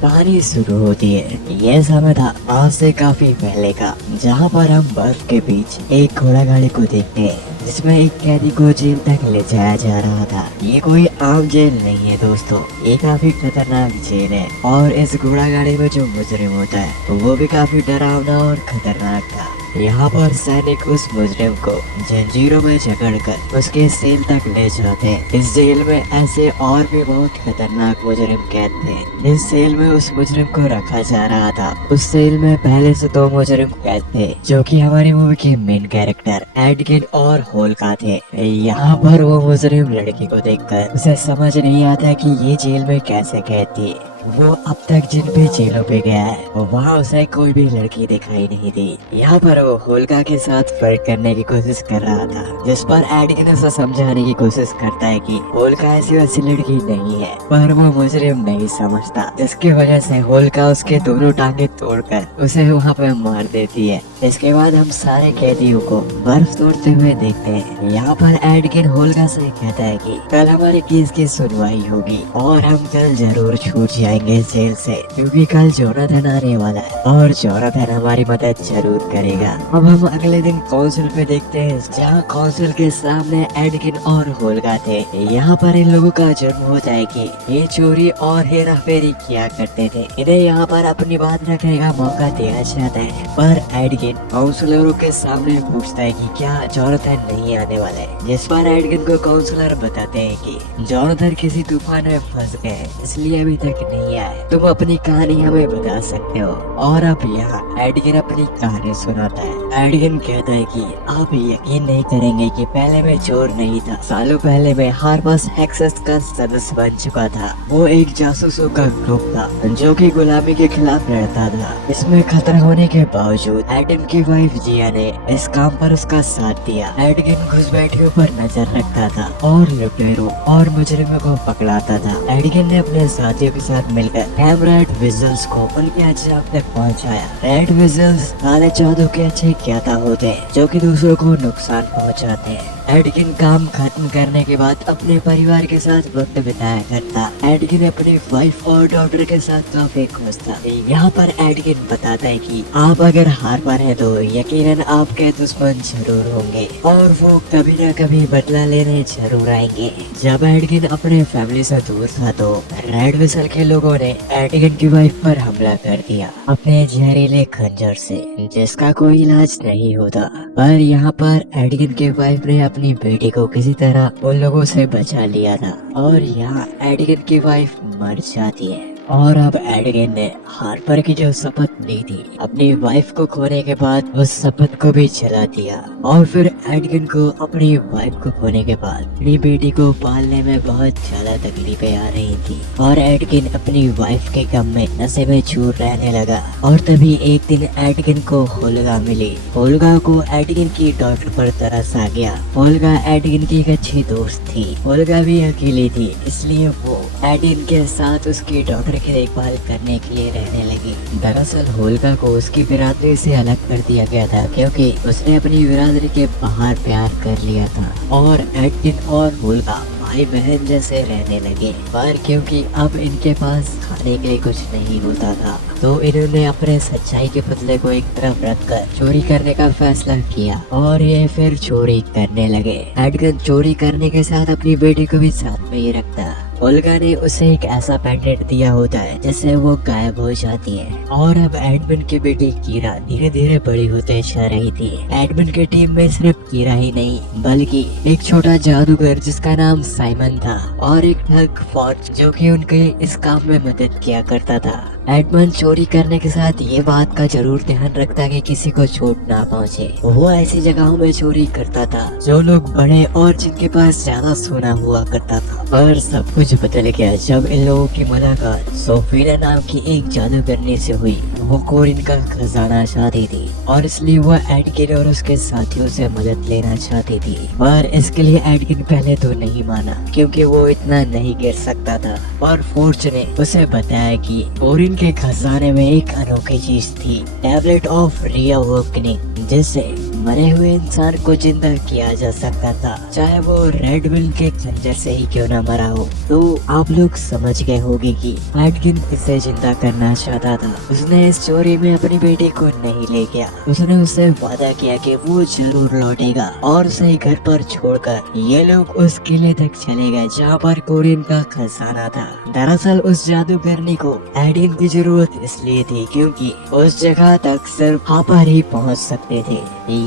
कहानी शुरू होती है। ये समय था आज से काफी पहले का, जहाँ पर हम बर्फ के बीच एक घोड़ा गाड़ी को देखते हैं जिसमें एक कैदी को जेल तक ले जाया जा रहा था। ये कोई आम जेल नहीं है दोस्तों, ये काफी खतरनाक जेल है और इस घोड़ा गाड़ी में जो मुजरिम होता है वो भी काफी डरावना और खतरनाक था। यहाँ पर सैनिक उस मुजरिम को जंजीरों में जकड़कर उसके सेल तक ले जाते हैं। इस जेल में ऐसे और भी बहुत खतरनाक मुजरिम कैद थे। इस सेल में उस मुजरिम को रखा जा रहा था। उस सेल में पहले से 2 मुजरिम कैद थे जो कि हमारी मूवी के मेन कैरेक्टर एडगिन और होल्का थे। यहाँ पर वो मुजरिम लड़की को देखकर उसे समझ नहीं आता कि ये जेल में कैसे कैद थी। वो अब तक जिन भी जेलों पे गया है वहाँ उसे कोई भी लड़की दिखाई नहीं दी। यहाँ पर वो होल्का के साथ फ्लर्ट करने की कोशिश कर रहा था, जिस पर एडगिन उसे समझाने की कोशिश करता है कि होल्का ऐसी वैसी लड़की नहीं है, पर वो मुजरिम नहीं समझता, जिसकी वजह से होल्का उसके दोनों टांगे तोड़कर उसे वहाँ पे मार देती है। इसके बाद हम सारे कैदियों को बर्फ तोड़ते हुए देखते हैं। यहाँ पर एडगिन होल्का से कहता है कि कल हमारे केस की सुनवाई होगी और हम कल जरूर छूट जाएंगे जेल से, क्योंकि कल जोनाथन आने वाला है और जोनाथन हमारी मदद जरूर करेगा। अब हम अगले दिन काउंसिल पे देखते हैं, जहाँ काउंसिल के सामने एडगिन और होल्का थे। यहाँ पर इन लोगों का जुर्म होता है कि ये चोरी और हेरा फेरी किया करते थे। इन्हें यहाँ पर अपनी बात रखने का मौका दिया जाता है, पर एडगिन काउंसलरों के सामने पूछता है कि क्या जोनाथन नहीं आने वाला है, जिस पर एडगिन को काउंसलर बताते हैं कि जोनाथन किसी तूफान में फंस गए, इसलिए अभी तक नहीं आए। तुम अपनी कहानी हमें बता सकते हो। और अब यहाँ एडगिन अपनी कहानी सुनाता है। एडगिन कहता है कि आप यकीन नहीं करेंगे कि पहले मैं चोर नहीं था। सालों पहले मैं हार्पस हेक्सस का सदस्य बन चुका था। वो एक जासूसों का ग्रुप था जो कि गुलामी के खिलाफ लड़ता था। इसमें खतरा होने के बावजूद एडम की वाइफ जिया ने इस काम पर उसका साथ दिया। एडगिन घुसपैठियों पर नजर रखता था और लुटेरों और मुजरिमों को पकड़ाता था। एडगिन ने अपने साथियों के साथ मिलकर रेड विजल्स को उनके अंजाम तक पहुंचाया। रेड विजल्स काले जादू के अच्छे ज्ञाता होते हैं जो कि दूसरों को नुकसान पहुंचाते हैं। एडगिन काम खत्म करने के बाद अपने परिवार के साथ वक्त बिताया करता। एडगिन अपनी वाइफ और डॉटर के साथ काफी खुश था। यहाँ पर एडगिन बताता है कि आप अगर हार पाए तो यकीनन आपके दुश्मन जरूर होंगे और वो कभी न कभी बदला लेने जरूर आएंगे। जब एडगिन अपने फैमिली से दूर था तो रेड विसल के लोगों ने एडगिन की वाइफ पर हमला कर दिया अपने जहरीले खंजर से, जिसका कोई इलाज नहीं होता। पर यहाँ पर एडगिन की वाइफ ने अपनी बेटी को किसी तरह उन लोगों से बचा लिया था और यहाँ एडगिन की वाइफ मर जाती है। और अब एडगिन ने हार्पर की जो शपथ ली थी अपनी वाइफ को खोने के बाद उस शपथ को भी जला दिया। और फिर एडगिन को अपनी वाइफ को खोने के बाद अपनी बेटी को पालने में बहुत ज्यादा तकलीफें आ रही थी और एडगिन अपनी वाइफ के गम में नशे में चूर रहने लगा। और तभी एक दिन एडगिन को होल्का मिली। होल्का को एडगिन की डॉटर पर तरस आ गया। होल्का एडगिन की एक अच्छी दोस्त थी। होल्का भी अकेली थी, इसलिए वो एडगिन के साथ उसकी डॉटर की देखभाल करने के लिए रहने लगी। दरअसल होल्का को उसकी बिरादरी से अलग कर दिया गया था क्योंकि उसने अपनी बिरादरी के बाहर प्यार कर लिया था और एडगिन और होल्का भाई बहन जैसे रहने लगे। पर क्योंकि अब इनके पास खाने के लिए कुछ नहीं होता था तो इन्होंने अपने सच्चाई के पुतले को एक तरफ रखकर चोरी करने का फैसला किया और ये फिर चोरी करने लगे। एडगिन चोरी करने के साथ अपनी बेटी को भी साथ में ही रखता। होल्का ने उसे एक ऐसा पेंडेंट दिया होता है जिससे वो गायब हो जाती है। और अब एडमिन की बेटी कीरा धीरे धीरे बड़ी होते जा रही थी। एडमिन की टीम में सिर्फ कीरा ही नहीं बल्कि एक छोटा जादूगर जिसका नाम साइमन था और एक ठग फॉर्ज जो कि उनके इस काम में मदद किया करता था। एडमंड चोरी करने के साथ ये बात का जरूर ध्यान रखता कि किसी को चोट ना पहुंचे। वो ऐसी जगहों में चोरी करता था जो लोग बड़े और जिनके पास ज्यादा सोना हुआ करता था। और सब कुछ बदल गया जब इन लोगों की मुलाकात सोफीना नाम की एक जादूगरनी से हुई। वो कोरिन का खजाना चाहती थी और इसलिए वो एडकिन और उसके साथियों से मदद लेना चाहती थी। पर इसके लिए एडकिन पहले तो नहीं माना क्योंकि वो इतना नहीं गिर सकता था। और फोर्च ने उसे बताया कि कोरिन के खजाने में एक अनोखी चीज थी, टैबलेट ऑफ रीअवेकनिंग, जिससे मरे हुए इंसान को जिंदा किया जा सकता था, चाहे वो रेड विल के खंजर से ही क्यों न मरा हो। तो आप लोग समझ गए होंगे कि एडकिन इसे जिंदा करना चाहता था। उसने इस चोरी में अपनी बेटी को नहीं ले गया। उसने उससे वादा किया कि वो जरूर लौटेगा और उसे घर पर छोड़कर ये लोग उस किले तक चले गए जहाँ पर कोरिन का खजाना था। दरअसल उस जादूगरनी को एडकिन की जरूरत इसलिए थी क्योंकि उस जगह तक सिर्फ हापर ही पहुँच सकते थे।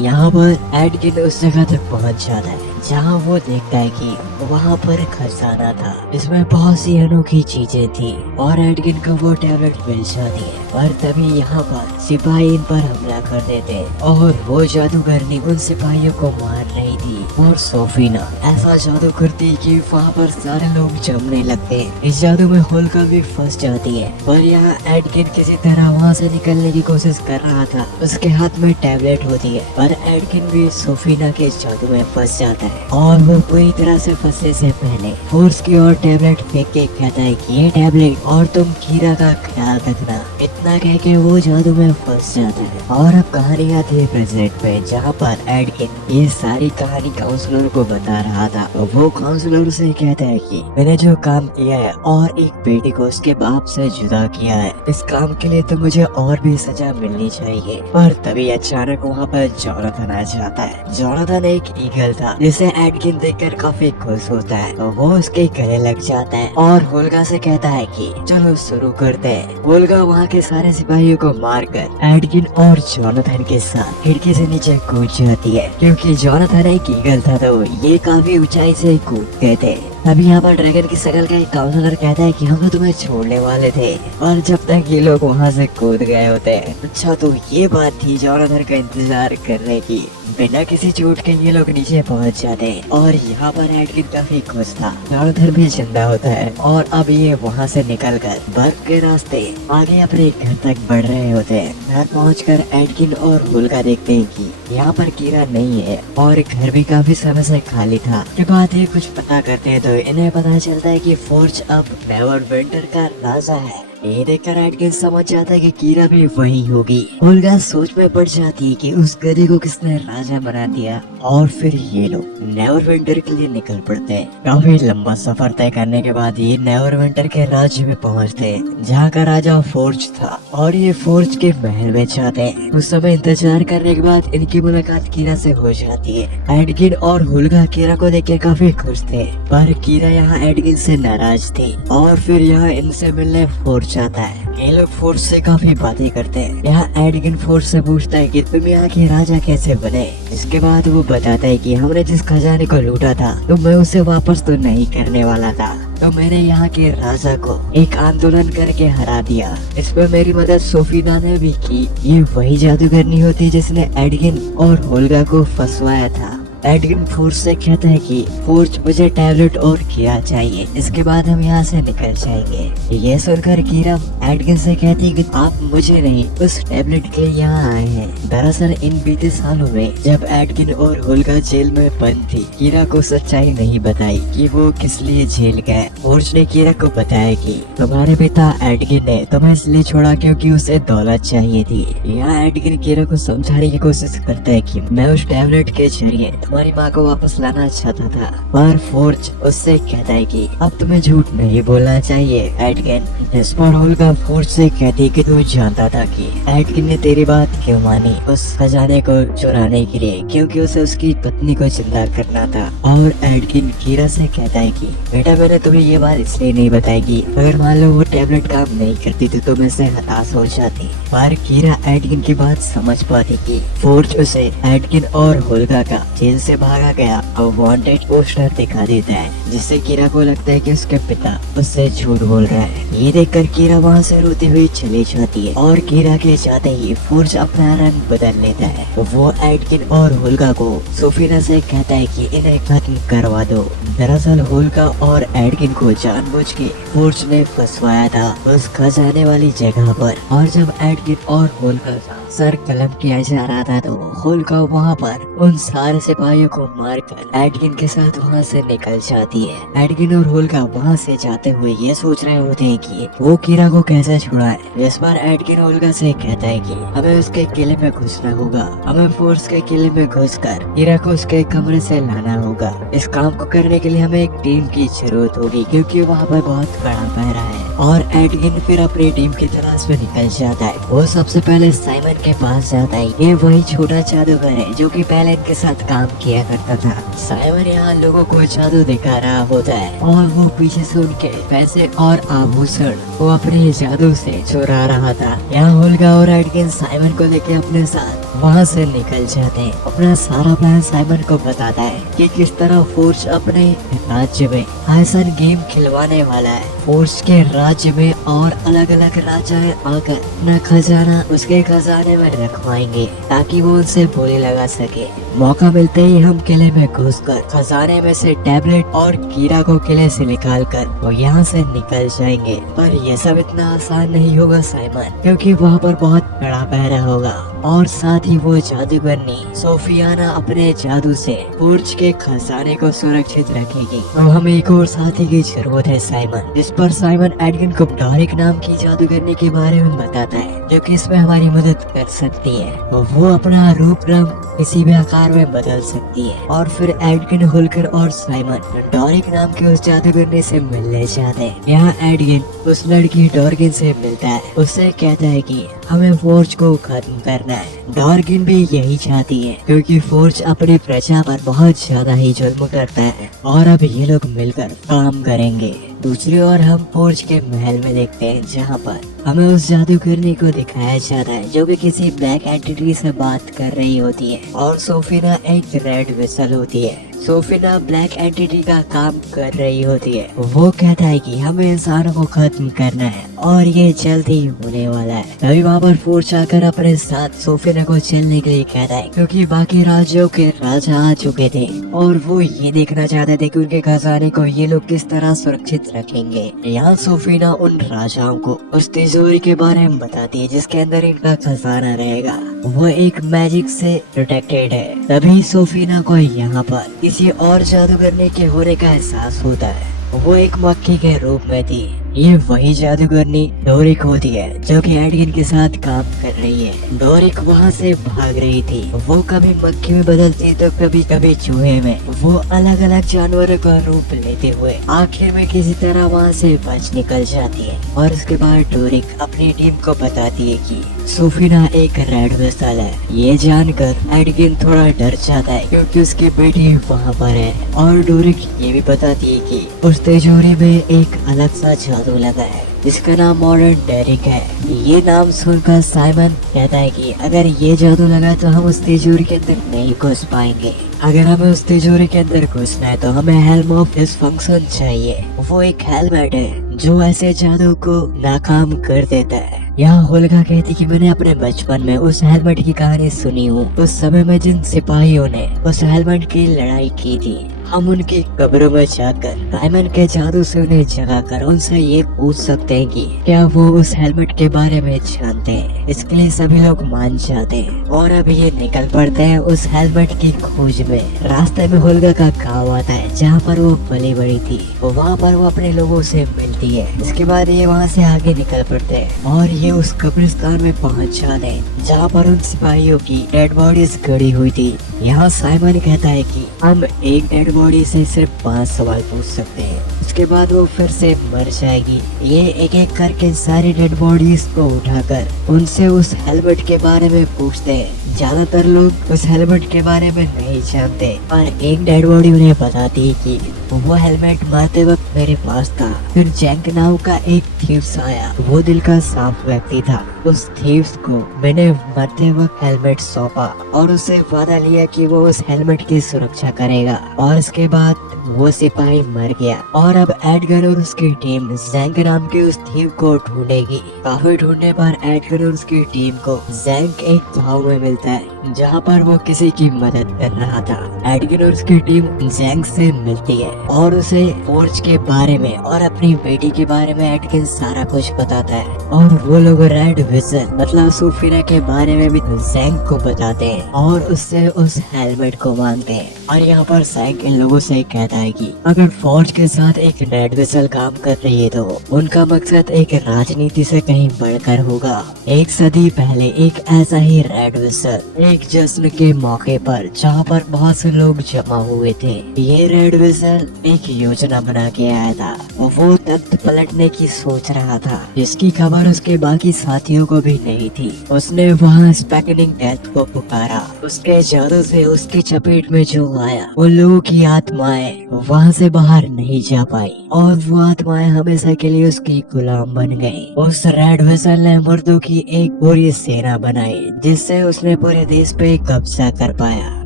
यहाँ पर एडकिन उस जगह तक पहुँच जाता है जहाँ वो देखता है कि वहाँ पर खजाना था, इसमें बहुत सी अनोखी चीजें थी और एडकिन को वो टैबलेट मिल जाती है। पर तभी यहाँ पर सिपाही इन पर हमला कर देते हैं और वो जादूगरनी उन सिपाहियों को मार रही थी और सोफीना ऐसा जादू करती है कि वहाँ पर सारे लोग जमने लगते हैं। इस जादू में होलिका भी फंस जाती है। पर यहाँ एडकिन किसी तरह वहाँ से निकलने की कोशिश कर रहा था। उसके हाथ में टैबलेट होती है पर एडकिन भी सोफीना के जादू में फंस जाता है और वो पूरी तरह से फंसने से पहले फोर्स की ओर टैबलेट फेंक के कहता है कि ये टैबलेट और तुम कीरा का ख्याल रखना। इतना कह के वो जादू में फंस जाता है। और अब कहानी आती है प्रेजेंट में जहाँ पर एडकिन ये सारी कहानी काउंसलर को बता रहा था। वो काउंसलर से कहता है कि मैंने जो काम किया है और एक बेटी को उसके बाप से जुदा किया है, इस काम के लिए तो मुझे और भी सजा मिलनी चाहिए। पर तभी अचानक वहाँ पर जोनाथन आ जाता है। जोनाथन एक ईगल था जिसे एडकिन देखकर काफी खुश होता है। तो वो उसके गले लग जाता है और होलिका से कहता है कि चलो शुरू करते हैं। होलिका वहाँ के सारे सिपाहियों को मारकर एडकिन और जोनाथन के साथ खिड़की से नीचे कूद जाती है। क्योंकि जोनाथन एक ईगल था तो ये काफी ऊंचाई से कूदते थे। अभी यहाँ पर ड्रैगन की शकल का एक काउंसलर कहता है कि हम तो तुम्हें छोड़ने वाले थे और जब तक ये लोग वहाँ से कूद गए होते हैं। अच्छा तो ये बात थी जोनाथन का इंतजार करने की। बिना किसी चोट के ये लोग नीचे पहुँच जाते हैं और यहाँ पर एडकिन काफी खुश था। जोनाथन भी जिंदा होता है और अब ये वहाँ से निकलकर बर्फ के रास्ते आगे अपने घर तक बढ़ रहे होते हैं। घर पहुँचकर एडकिन और होलिका देखते हैं कि यहाँ पर कीरा नहीं है और घर भी काफी समय से खाली था। के बाद ये कुछ पता करते हैं तो इन्हें पता चलता है कि फोर्ज अब नेवरविंटर का राजा है। ये देखकर एडकिन समझ जाता है कि कीरा भी वही होगी। होलिका सोच में पड़ जाती है कि उस गधे को किसने राजा बना दिया। और फिर ये लोग नेवरविंटर के लिए निकल पड़ते हैं। काफी लंबा सफर तय करने के बाद ये नेवरविंटर के राज्य में पहुंचते हैं जहाँ का राजा फोर्ज था और ये फोर्ज के महल में जाते हैं। उस समय इंतजार करने के बाद इनकी मुलाकात कीरा से हो जाती है। एडकिन और होलिका कीरा को देख के काफी खुश थे पर कीरा यहाँ एडकिन से नाराज थी और फिर यहाँ इनसे मिलने फोर्ज जाता है। ये लोग फोर्स से काफी बातें करते हैं। यहाँ एडकिन फोर्स से पूछता है कि तुम यहाँ के राजा कैसे बने। इसके बाद वो बताता है कि हमने जिस खजाने को लूटा था तो मैं उसे वापस तो नहीं करने वाला था, तो मैंने यहाँ के राजा को एक आंदोलन करके हरा दिया। इस पर मेरी मदद सोफीना ने भी की। ये वही जादूगरनी होती जिसने एडकिन और होलिका को फंसवाया था। एडकिन फोर्स से कहता है कि फोर्ज मुझे टैबलेट और कीरा चाहिए, इसके बाद हम यहाँ से निकल जाएंगे। ये सुनकर कीरा एडकिन से कहती है कि आप मुझे नहीं उस टैबलेट के लिए यहाँ आए हैं। दरअसल इन बीते सालों में जब एडकिन और होलिका जेल में बंद थी, कीरा को सच्चाई नहीं बताई कि वो किस लिए जेल गए। फोर्ज ने कीरा को बताया कि तुम्हारे पिता एडकिन ने तुम्हें इसलिए छोड़ा क्योंकि उसे दौलत चाहिए थी। यहाँ एडकिन कीरा को समझाने की कोशिश करता है कि मैं उस टैबलेट के जरिए तुम्हारी माँ को वापस लाना चाहता था। पर फोर्ज उससे कहता है कि अब तुम्हें झूठ नहीं बोलना चाहिए एडकिन। इस पर होलिका फोर्ज से कहती कि तू जानता था कि एडकिन ने तेरी बात क्यों मानी उस खजाने को चुराने के लिए, क्योंकि उसे उसकी पत्नी को जिंदा करना था। और एडकिन कीरा से कहता है कि बेटा मैंने तुम्हें ये बात इसलिए नहीं बताई कि अगर मान लो वो टैबलेट काम नहीं करती तो तुम इससे हताश हो जाती। पर कीरा एडकिन की बात समझ पाती कि फोर्ज उसे एडकिन और होलिका का जेल से भागा गया और वांटेड पोस्टर दिखा देता है जिससे कीरा को लगता है कि उसके पिता उससे झूठ बोल रहा है। ये देखकर कीरा वहाँ से रोती हुई चली जाती है और कीरा के जाते ही फोर्ज अपना रंग बदल लेता है। वो एडकिन और होल्का को सोफिना से कहता है कि इन्हें खत्म करवा दो। दरअसल होल्का और एडकिन को जानबूझ के फोर्ज ने फंसवाया था उस खजाने वाली जगह पर, और जब एडकिन और होल्का का सर कलम किया जा रहा था तो होल्का वहाँ पर उन सारे सिपाहियों को मारकर एडकिन के साथ वहाँ से निकल जाती है। एडकिन और होल्का वहाँ से जाते हुए ये सोच रहे होते हैं कि वो कीरा को कैसे छुड़ाए। इस बार एडकिन होल्का से कहता है कि हमें उसके किले में घुसना होगा, हमें फोर्स के किले में घुसकर कीरा को उसके कमरे से लाना होगा। इस काम को करने के लिए हमें एक टीम की जरूरत होगी क्योंकि वहाँ पर बहुत बड़ा पहरा है। और एडकिन फिर अपनी टीम की तलाश में निकल जाता है। वो सबसे पहले साइमन के पास जाता है। ये वही छोटा जादूगर है जो कि पहले इनके साथ काम किया करता था। साइमन यहाँ लोगों को जादू दिखा रहा होता है और वो पीछे से उनके पैसे और आभूषण वो अपने जादू से चुरा रहा था। यहाँ होल्का और एडकिन साइमन को लेके अपने साथ वहाँ से निकल जाते हैं। अपना सारा प्लान साइमन को बताता है कि किस तरह फोर्स अपने राज्य में आसान गेम खिलवाने वाला है। फोर्स के राज्य में और अलग अलग राजाएं आकर अपना खजाना उसके खजाने में रखवाएंगे ताकि वो उनसे बोली लगा सके। मौका मिलते ही हम किले में घुसकर खजाने में से टैबलेट और कीरा को किले से निकालकर वो यहाँ से निकल जाएंगे। पर यह सब इतना आसान नहीं होगा साइमन, क्योंकि वहाँ पर बहुत बड़ा पहरा होगा और साथ ही वो जादूगरनी सोफियाना अपने जादू से फोर्ज के खजाने को सुरक्षित रखेगी। तो हमें एक और साथी की जरूरत है साइमन। इस पर साइमन एडकिन को डॉरिक नाम की जादूगरनी के बारे में बताता है जो कि इसमें हमारी मदद कर सकती है। वो अपना रूप रंग किसी भी आकार में बदल सकती है। और फिर एडकिन, होल्कर और साइमन डॉरिक नाम के उस जादूगरनी से मिलने जाते हैं। यहाँ एडकिन उस लड़की डॉर्गिन से मिलता है। उससे कहता है कि हमें फोर्ज को खत्म करना है। डॉर्गिन भी यही चाहती है क्योंकि फोर्ज अपनी प्रजा पर बहुत ज्यादा ही जुल्म करता है और अब ये लोग मिलकर काम करेंगे। दूसरी ओर हम फोर्ज के महल में देखते हैं जहाँ पर हमें उस जादूगरनी को दिखाया जाता है जो कि किसी ब्लैक एंटिटी से बात कर रही होती है और सोफिना एक रेड विसल होती है। सोफिना ब्लैक एंटिटी का काम कर रही होती है। वो कहता है कि हमें इंसानों को खत्म करना है और ये जल्द ही होने वाला है। तभी वहाँ पर फोर्ज आकर अपने साथ सोफिना को चलने के लिए कहता है क्योंकि बाकी राज्यों के राजा आ चुके थे और वो ये देखना चाहते थे कि उनके खजाने को ये लोग किस तरह सुरक्षित रखेंगे। यहाँ सोफिना उन राजाओं को उस तिजोरी के बारे में बताती है जिसके अंदर इनका खजाना रहेगा। वो एक मैजिक से प्रोटेक्टेड है। तभी सोफिना को यहाँ पर किसी और जादूगरनी के होने का एहसास होता है। वो एक मक्खी के रूप में थी। ये वही जादूगरनी डोरिक होती है जो कि एडकिन के साथ काम कर रही है। डोरिक वहाँ से भाग रही थी। वो कभी मक्खी में बदलती तो कभी कभी चूहे में। वो अलग अलग जानवरों का रूप लेते हुए आखिर में किसी तरह वहाँ से बच निकल जाती है। और उसके बाद डोरिक अपनी टीम को बताती है कि सोफिना एक रेड विसल है। ये जानकर एडकिन थोड़ा डर जाता है क्योंकि उसकी बेटी वहाँ पर है। और डोरिक ये भी बताती है कि उस तिजोरी में एक अलग सा जादू लगा है जिसका नाम मॉडर्न डेरिक है। ये नाम सुनकर साइमन कहता है कि अगर ये जादू लगा तो हम उस तिजोरी के अंदर नहीं घुस पाएंगे। अगर हमें उस तिजोरी के अंदर घुसना है तो हमें हेल्म ऑफ डिसफंक्शन चाहिए। वो एक हेलमेट है जो ऐसे जादू को नाकाम कर देता है। यहाँ होल्का कहती कि मैंने अपने बचपन में उस हेलमेट की कहानी सुनी हूँ। उस समय में जिन सिपाहियों ने उस हेलमेट की लड़ाई की थी, हम उनकी कब्रों में जाकर साइमन के जादू से उन्हें जगाकर उनसे ये पूछ सकते हैं कि क्या वो उस हेलमेट के बारे में जानते हैं। इसके लिए सभी लोग मान जाते हैं और अब ये निकल पड़ते हैं उस हेलमेट की खोज में। रास्ते में होल्का का गाँव आता है जहाँ पर वो पली बड़ी थी। वहाँ पर वो अपने लोगों से मिलती है। इसके बाद ये वहाँ से आगे निकल पड़ते हैं और ये उस कब्रिस्तान में पहुँच जाते हैं जहाँ पर उन सिपाहियों की डेड बॉडीज गड़ी हुई थी। यहाँ साइमन कहता है कि हम एक डेड बॉडी से सिर्फ 5 सवाल पूछ सकते हैं, उसके बाद वो फिर से मर जाएगी। ये एक एक करके सारी डेड बॉडीज को उठाकर उनसे उस हेलमेट के बारे में पूछते हैं। ज्यादातर लोग उस हेलमेट के बारे में नहीं जानते और एक डेड बॉडी उन्हें बताती है कि वो हेलमेट मारते वक्त मेरे पास था। फिर जैंक नाव का एक थीव्स आया। वो दिल का साफ व्यक्ति था उस थीव्स को मैंने मरते वक्त हेलमेट सौंपा और उससे वादा लिया कि वो उस हेलमेट की सुरक्षा करेगा, और इसके बाद वो सिपाही मर गया। और अब एडगर और उसकी टीम जैंग नाम के उस थीव को ढूंढेगी। काफी ढूंढने पर एडगर और उसकी टीम को जैंग एक गाँव में मिलता है जहाँ पर वो किसी की मदद कर रहा था। एडगर और उसकी टीम जैंग से मिलती है और उसे फोर्ज के बारे में और अपनी बेटी के बारे में एडगर सारा कुछ बताता है, और वो लोग रेड विजन मतलब सोफिना के बारे में भी जैंग को बताते हैं और उससे उस हेलमेट को मांगते हैं। और यहाँ पर जैंग इन लोगों से कहता है कि अगर फौज के साथ एक रेड विजन काम कर रही है तो उनका मकसद एक राजनीति से कहीं बढ़कर होगा। एक सदी पहले एक ऐसा ही रेड विजन एक जश्न के मौके पर जहाँ पर बहुत से लोग जमा हुए थे, ये रेड विजन एक योजना बना के आया था। वो तख्त पलटने की सोच रहा था जिसकी खबर उसके बाकी साथियों को भी नहीं थी। उसने वहाँ स्पैकनिंग डेथ को पुकारा। उसके जादू से उसकी चपेट में जो आया उन लोगों की आत्माएं वहाँ से बाहर नहीं जा पाई और वो आत्माएं हमेशा के लिए उसकी गुलाम बन गई। उस रेड विजन ने मुर्दों की एक पूरी सेना बनाई जिससे उसने पूरे देश पे कब्जा कर पाया।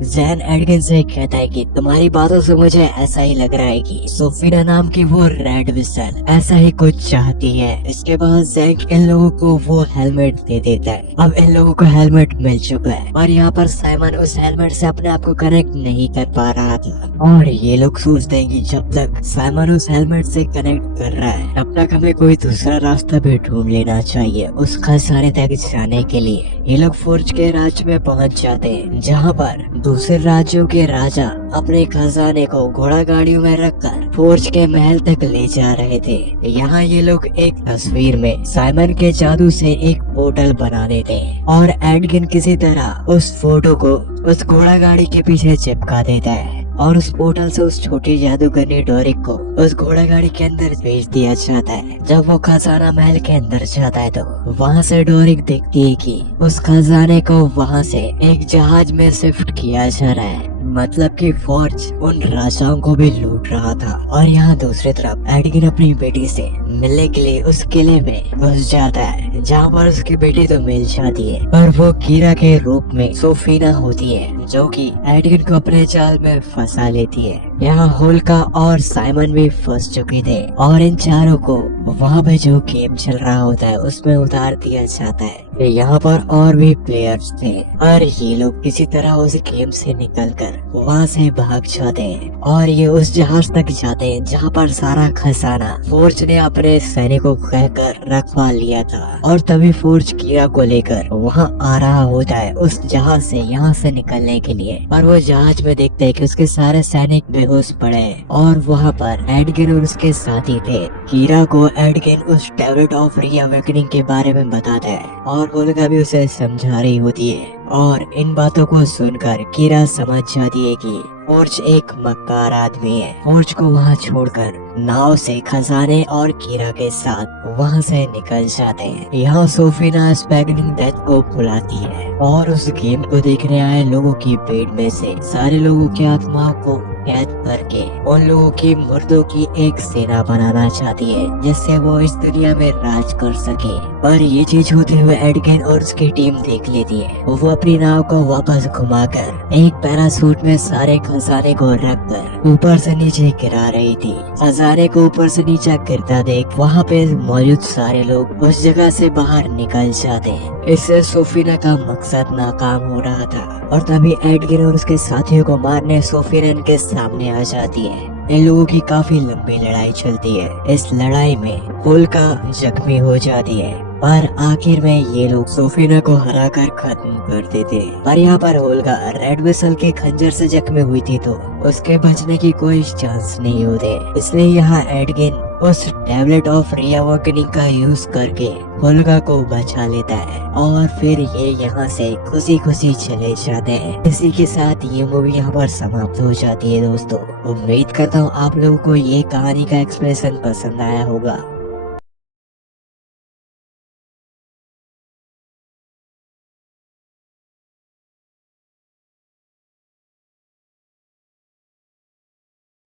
जैन एडगन से कहता है कि तुम्हारी बातों से मुझे ऐसा ही लग रहा है कि सोफिना नाम की वो रेड विजन ऐसा ही कुछ चाहती है। इसके बाद जैक इन लोगों को वो हेलमेट दे देता है। अब इन लोगों को हेलमेट मिल चुका है और यहाँ पर साइमन उस हेलमेट से अपने आप को कनेक्ट नहीं कर पा रहा था, और ये लोग सोचते हैं कि जब तक साइमन उस हेलमेट से कनेक्ट कर रहा है तब तक हमें कोई दूसरा रास्ता भी ढूंढ लेना चाहिए उस खजाने तक जाने के लिए। ये लोग फोर्ज के राज्य में पहुंच जाते हैं जहाँ पर दूसरे राज्यों के राजा अपने खजाने को घोड़ा गाड़ियों में रखकर फोर्ज के महल तक ले जा रहे थे। यहाँ ये लोग एक तस्वीर में साइमन के जादू से एक पोर्टल बना देते हैं और एडगिन किसी तरह उस फोटो को उस घोड़ा गाड़ी के पीछे चिपका देता है और उस पोर्टल से उस छोटी जादूगरनी डोरिक को उस घोड़ा गाड़ी के अंदर भेज दिया जाता है। जब वो खजाना महल के अंदर जाता है तो वहाँ से डोरिक देखती है कि उस खजाने को वहाँ से एक जहाज में शिफ्ट किया जा रहा है, मतलब कि फोर्ज उन राजाओं को भी लूट रहा था। और यहाँ दूसरी तरफ एडगिन अपनी बेटी से मिलने के लिए उस किले में घुस जाता है जहाँ पर उसकी बेटी तो मिल जाती है पर वो कीरा के रूप में सोफिना होती है जो कि एडगिन को अपने जाल में फंसा लेती है। यहाँ होल्का और साइमन भी फंस चुके थे और इन चारों को वहाँ पे जो गेम चल रहा होता है उसमें उतार दिया जाता है। यहाँ पर और भी प्लेयर्स थे और ये लोग किसी तरह उस गेम से निकलकर वहाँ से भाग जाते हैं और ये उस जहाज तक जाते हैं जहाँ पर सारा खजाना फोर्ज ने अपने सैनिकों को कहकर रखवा लिया था। और तभी फोर्ज कीरा को लेकर वहाँ आ रहा होता है उस जहाज से यहाँ से निकलने के लिए, और वो जहाज में देखते हैं कि उसके सारे सैनिक बेहोश पड़े हैं और वहाँ पर एडगिन और उसके साथी थे। कीरा को एडगिन उस टैबलेट ऑफ रीअवेकनिंग के बारे में बताता है और होल्का भी उसे समझा रही होती है, और इन बातों को सुनकर कीरा समझ जाती है कि फोर्ज एक मक्कार आदमी है। फोर्ज को वहाँ छोड़कर नाव से खजाने और कीरा के साथ वहाँ से निकल जाते हैं। यहाँ सोफिना स्पैगनिंग डेथ को बुलाती है और उस गेम को देखने आए लोगों की भीड़ में से सारे लोगों की आत्माओं को कैद करके उन लोगों की मुर्दों की एक सेना बनाना चाहती है जिससे वो इस दुनिया में राज कर सके। पर ये चीज होते हुए एडगिन और उसकी टीम देख लेती है। वो अपनी नाव को वापस घुमाकर एक पैरासूट में सारे खजाने को रखकर ऊपर से नीचे गिरा रही थी। खजाने को ऊपर से नीचे गिरता देख वहाँ पे मौजूद सारे लोग उस जगह से बाहर निकल जाते हैं। इससे सोफिना का मकसद नाकाम हो रहा था और तभी एडगिन और उसके साथियों को मारने सोफिना इनके सामने आ जाती है। इन लोगों की काफी लंबी लड़ाई चलती है। इस लड़ाई में होल्का जख्मी हो जाती है पर आखिर में ये लोग सोफिना को हराकर खत्म कर देते हैं। पर यहाँ पर होल्का रेड विसल के खंजर से जख्मी हुई थी तो उसके बचने की कोई चांस नहीं होते, इसलिए यहाँ एडगिन उस टैबलेट ऑफ रीअवेकनिंग का यूज करके होल्का को बचा लेता है और फिर ये यहाँ से खुशी खुशी चले जाते हैं। इसी के साथ ये मूवी यहाँ पर समाप्त हो जाती है। दोस्तों उम्मीद करता हूँ आप लोगों को ये कहानी का एक्सप्रेशन पसंद आया होगा।